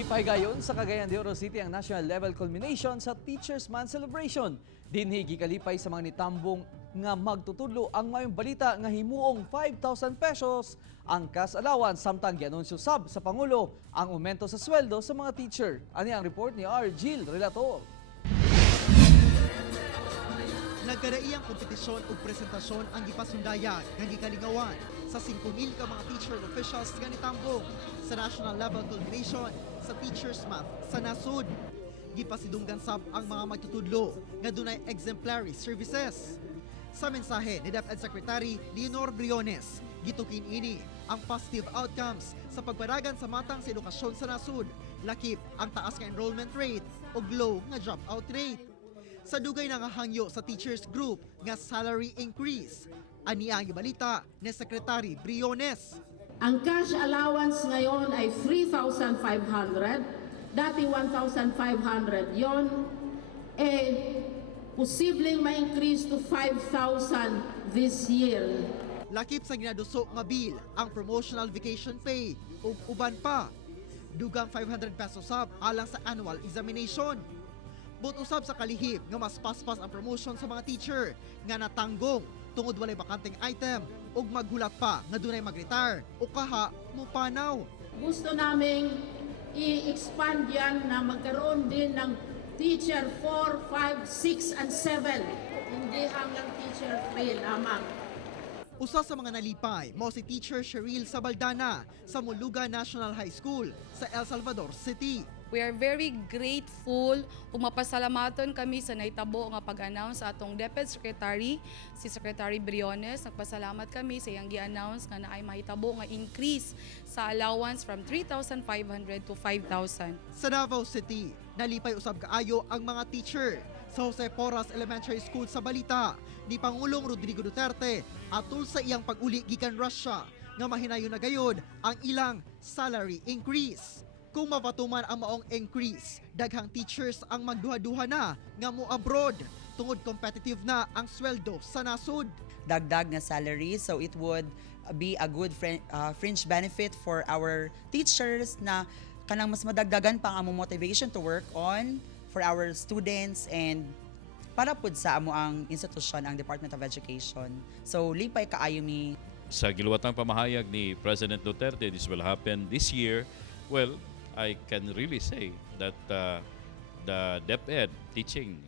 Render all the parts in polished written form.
Gipahigayon sa Cagayan de Oro City ang national level culmination sa Teachers Month celebration. Dinhi gikalipay sa mga nitambong nga magtutudlo ang mayong balita nga himuong 5,000 pesos ang cash allowance samtang gianunsyo sab sa Pangulo ang aumento sa sweldo sa mga teacher. Ani ang report ni R. Jill Relator. Nagkadaiyang kompetisyon ug presentasyon ang gipasundayan nga gikalingawan sa 5,000 ka mga teacher officials nga nitambong sa national level culmination sa Teachers Month sa nasud. Gipasidunggan sab ang mga magtutudlo nga dunay exemplary services. Sa mensahe ni DEPED Secretary Leonor Briones, gitukin ini ang positive outcomes sa pagpadagan sa matang sa edukasyon sa nasud, lakip ang taas nga enrollment rate ug low nga dropout rate. Sa dugay nga hangyo sa teachers group nga salary increase, ani ang ibalita ni Secretary Briones. Ang cash allowance ngayon ay 3,500, dati 1,500 yon, posibleng ma-increase to 5,000 this year. Lakip sa ginaduso nga bill ang promotional vacation pay ug uban pa. Dugang 500 pesos sab alang sa annual examination. But usab sa kalihip nga mas paspas ang promotion sa mga teacher nga natanggong tungod walay bakanteng item ug maghulat pa nga dunay mag-retire o kaha mupanaw. Gusto naming i-expand yan na magkaroon din ng teacher 4, 5, 6, and 7. Hindi hanggang teacher 3 lamang. Usa sa mga nalipay mao si Teacher Cheryl Sabaldana sa Muluga National High School sa El Salvador City. We are very grateful ug mapasalamaton kami sa naitabo nga pag-announce sa atong DEPED Secretary, si Secretary Briones. Nagpasalamat kami sa iyang gi-announce nga naay mahitabo nga increase sa allowance from 3,500 to 5,000. Sa Davao City, nalipay usab kaayo ang mga teacher sa Jose Porras Elementary School sa balita ni Pangulong Rodrigo Duterte atol sa iyang pag-uli gikan Russia nga mahinayon na gayud ang ilang salary increase. Kung mapatuman ang maong increase, daghang teachers ang magduha-duha na nga mo abroad tungod competitive na ang sweldo sa nasud. Dagdag na salary, so it would be a good fringe benefit for our teachers na kanang mas madagdagan pa ang among motivation to work on for our students and para pud sa amo ang institusyon ang Department of Education. So lipay kaayo mi. Sa giluwatang pamahayag ni President Duterte, this will happen this year. Well, I can really say that the DEPED teaching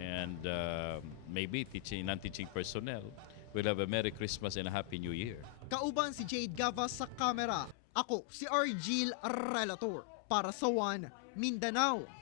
and maybe non-teaching personnel will have a Merry Christmas and a Happy New Year. Kauban si Jade Gavas sa kamera. Ako si R. Jill Relator para sa One Mindanao.